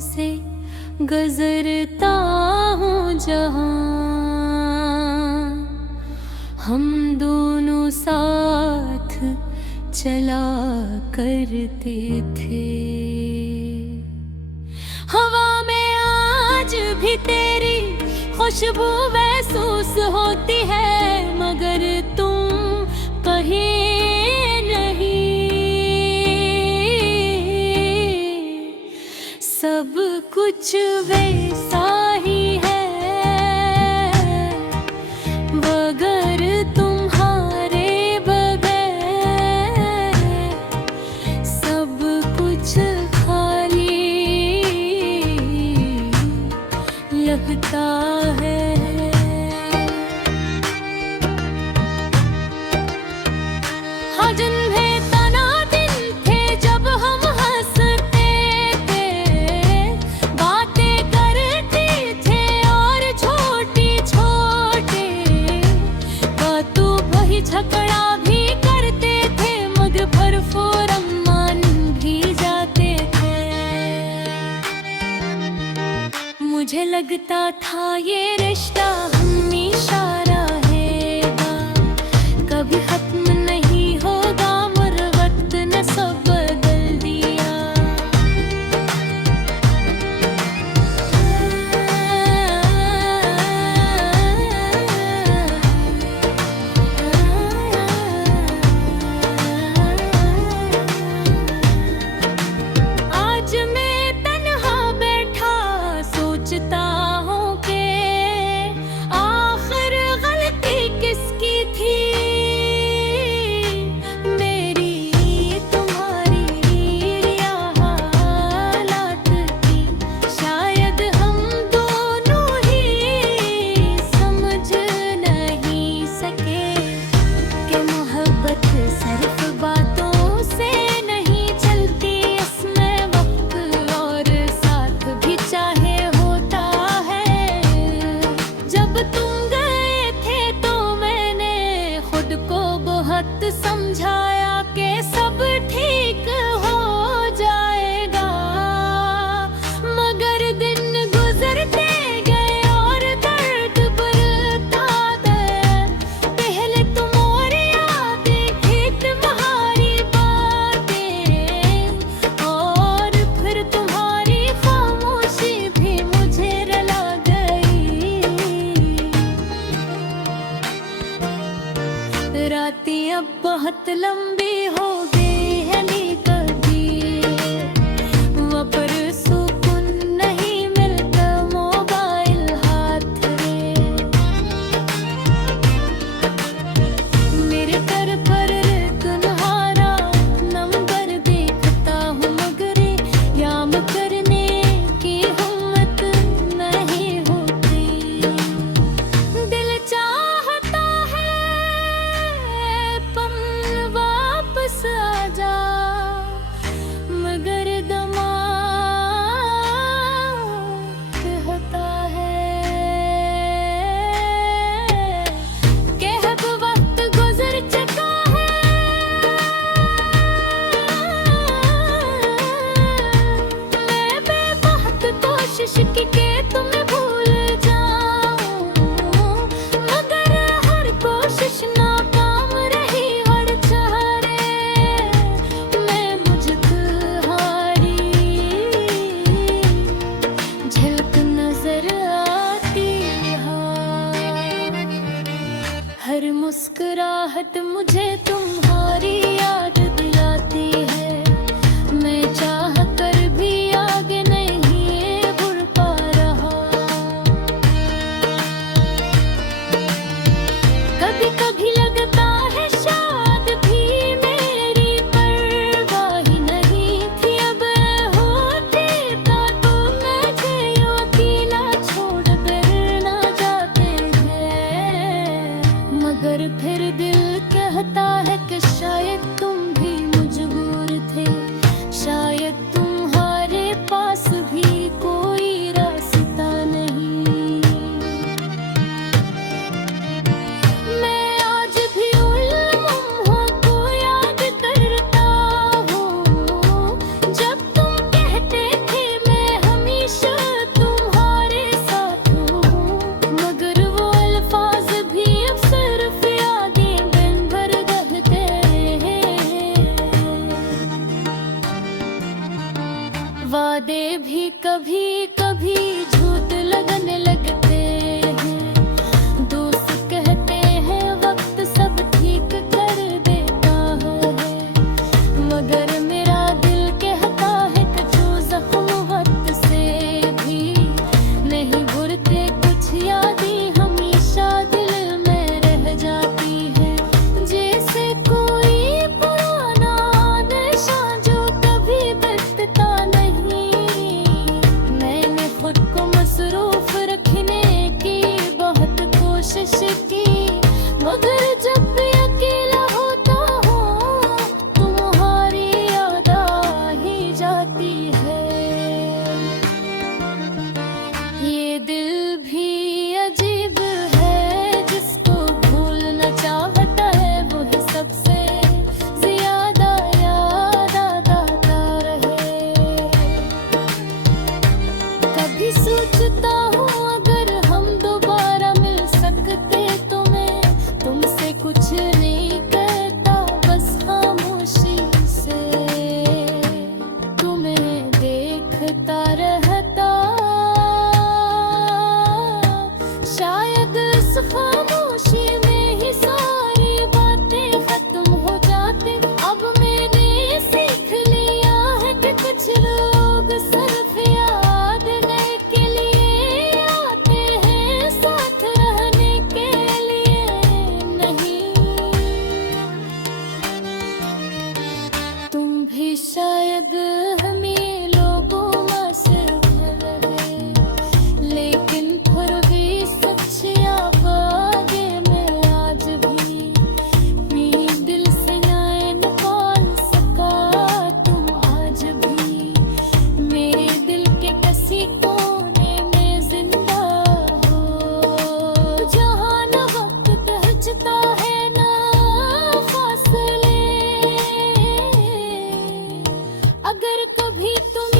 से गुजरता हूँ जहाँ, हम दोनों साथ चला करते थे। हवा में आज भी तेरी खुशबू महसूस होती है, मगर तुम कहीं नहीं। सब कुछ वैसा ही है मगर तुम्हारे बगैर सब कुछ खाली लगता है। हाँ, जिन्हें तना दिन थे जब हम हंसते थे, बातें करते थे और छोटी छोटे बातों वही झगड़ा भी करते थे, मगर भरपूर मान भी जाते थे। मुझे लगता था ये रिश्ता हमेशा रहेगा, कभी खत्म नहीं होगा, मगर वक्त ने सब बदल दिया। आज मैं तन्हा बैठा सोचता हूँ कि वादे भी कभी कभी झूठ लगने लगते हैं। दोस्त कहते हैं वक्त सब ठीक कर देता है, मगर मेरा दिल कहता है कि जो जख्म वक्त से भी नहीं भूलते। कुछ यादें हमेशा दिल में रह जाती है, जैसे कोई पुराना नशा जो कभी बचता नहीं। मैंने खुद को मसरूफ रखने की बहुत कोशिश की, मगर जब भी अकेला होता हूँ तुम्हारी याद आ ही जाती है। ये दिल भी अजीब है, जिसको भूलना चाहता है वही सबसे ज्यादा याद आता रहे। कभी सोचता हूँ अगर हम दोबारा मिल सकते तो मैं तुमसे कुछ नहीं कहता, बस खामोशी से तुम्हें देखता रहता। शायद इस खामोशी में ही सारी बातें खत्म हो जाती। अब मैंने सीख लिया है कि कुछ लोग सिर्फ याद करने के लिए आते हैं, साथ रहने के लिए नहीं। तुम भी शायद हमें लोगों में से रहे, लेकिन फिर भी सच्ची आवाज़ें में आज भी मेरे दिल से ना निकाल सका तुम। आज भी मेरे दिल के किसी कोने में जिंदा हो, जहाँ न वक्त पहुँचता है ना फासले। अगर कभी तुम